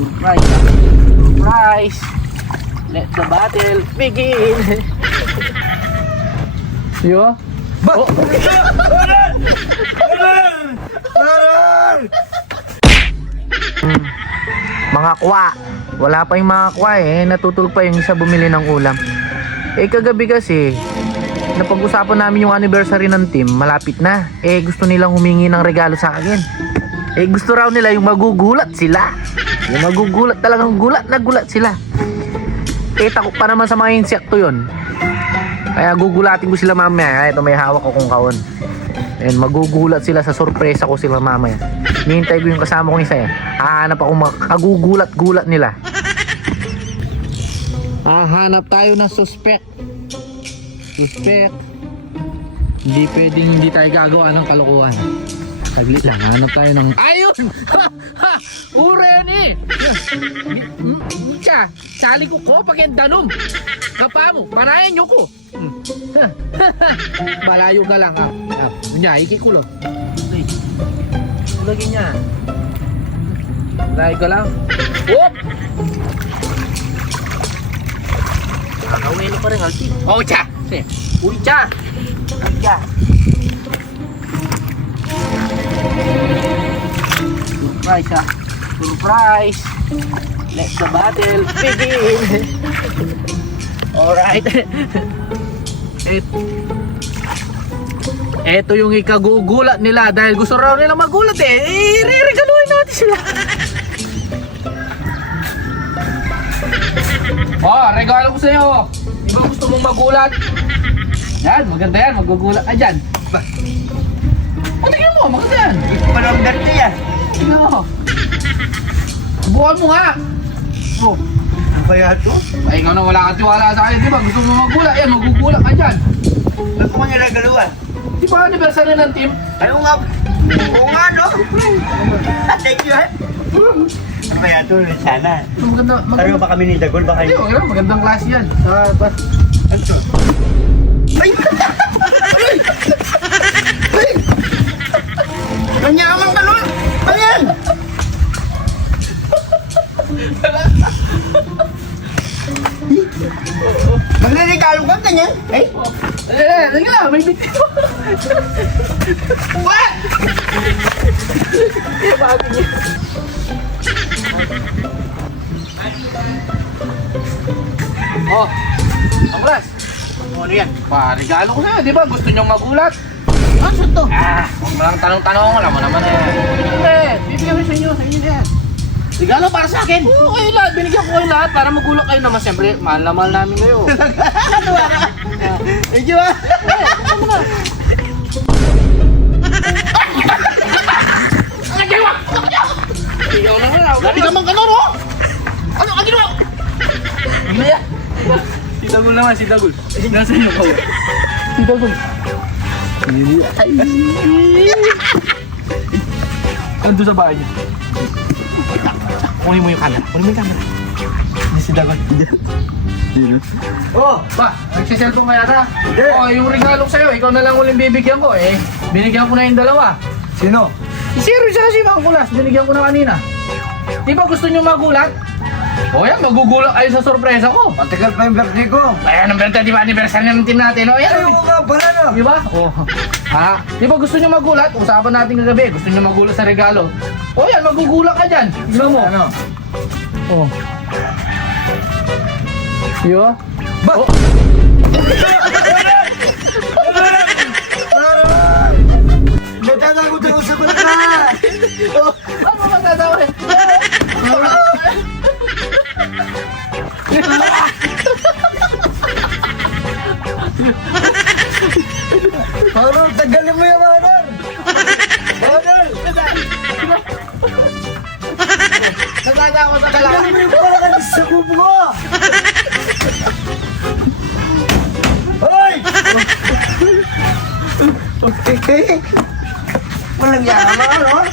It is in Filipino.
Surprise. Surprise. Let the battle begin. Yo? Oh. Mga kwa. Wala pa yung mga kwa eh. Natutulog pa yung isa bumili ng ulam. Eh kagabi kasi, napag-usapan namin yung anniversary ng team. Malapit na. Eh gusto nilang humingi ng regalo sa akin. Eh gusto raw nila yung magugulat sila. Yung magugulat talagang gulat na gulat sila. Eh takot pa naman sa mga insekto yon. Kaya gugulatin ko sila mamaya. Ito may hawak ko kung kaon. And magugulat sila sa sorpresa ko sila mamaya. Hinihintay ko yung kasama kong isa eh. Hahanap ako makagugulat-gulat nila. Hahanap tayo ng suspect. Suspect. Hindi pwedeng hindi tayo gagawa ng kalokohan. Saglit lang, hanap tayo ng... Ayun! Ha! Ha! Ureni! Micha! Sali ko ko pag danom! Kapamo! Panayan nyo ko! Malayo ka lang ha. Ah, nya, ikikulo. Lagi niya. Malayo ka lang. Whoop! Nakawin pa rin, Alti. Oh, cha! Uy, cha! Uy, cha! Surprise, ha? Surprise! Let the battle begin! Alright. Et, eto yung ikagugulat nila dahil gusto raw nila magulat eh. Eh, re-regaluhin natin sila. oh, regalo ko sa'yo. Di ba gusto mong magulat? Yan, maganda yan. Magugulat ka dyan. Ba? Dati yan. Tingnan mo. Subukan mo nga. Oh. Ano kaya ito? Ay, ikaw na wala kang tiwala sa akin. Di ba? Gusto mo magulat. Yan, magugulat ka dyan. Ba't ko niya nagaluan? Di ba anniversary ng team? Ano nga? Oo nga, no? Thank you, ha? Ano kaya ito? Sana. Maganda, maganda. ba kami ni Dagol? Baka Hindi, okay lang. Magandang klase yan. Sa, sa, Ano to? Magre-regalo ka ganyan? Ay! eh, sige lang. May mo. What? Bakit niya? Oh, Anglas. Ano yan? Pa, regalo ko na, di ba? Gusto niyong magulat? Ano to? Ah, huwag mo lang tanong-tanong, alam mo naman eh. Hindi, bibigyan ko sa inyo, sa inyo na yan. Regalo para sa akin! Oo, kayo lahat, binigyan ko kayo lahat para magulat kayo naman. Siyempre, mahal na mahal namin kayo. Thank you, ha? Ikaw na nga, Hindi naman ganun, oh! Ano ang ginawa? Mamaya. Si Dagul naman, si Dagul. Nasa iyo ko. Si Dagul. Ando sa bahay niya. Kunin mo yung camera. Kunin mo yung camera. Hindi si Dagul. Oh! Ba, nagsiselfone ka yata? Hindi. Oh, yung regalo ko sa'yo, ikaw na lang ulit bibigyan ko eh. Binigyan ko na yung dalawa. Sino? Si Sir, siya si Mang Kulas, binigyan ko na kanina. Di ba gusto nyo magulat? O yan, magugulat kayo sa sorpresa ko. Matagal pa yung birthday ko. Ayan, ang birthday, di ba anniversary ng team natin? O yan, Ayaw ko nga pala, no? Di ba? Oh. Ha? Di ba gusto nyo magulat? Usapan natin kagabi. Gusto nyo magulat sa regalo. O yan, magugulat ka dyan. Di ba mo? Ano? Oh. Di ba? Ba? Natatawa sa Tagalin kalakan. mo yung palakan sa kubo ko! Hoy! Walang yaman, no?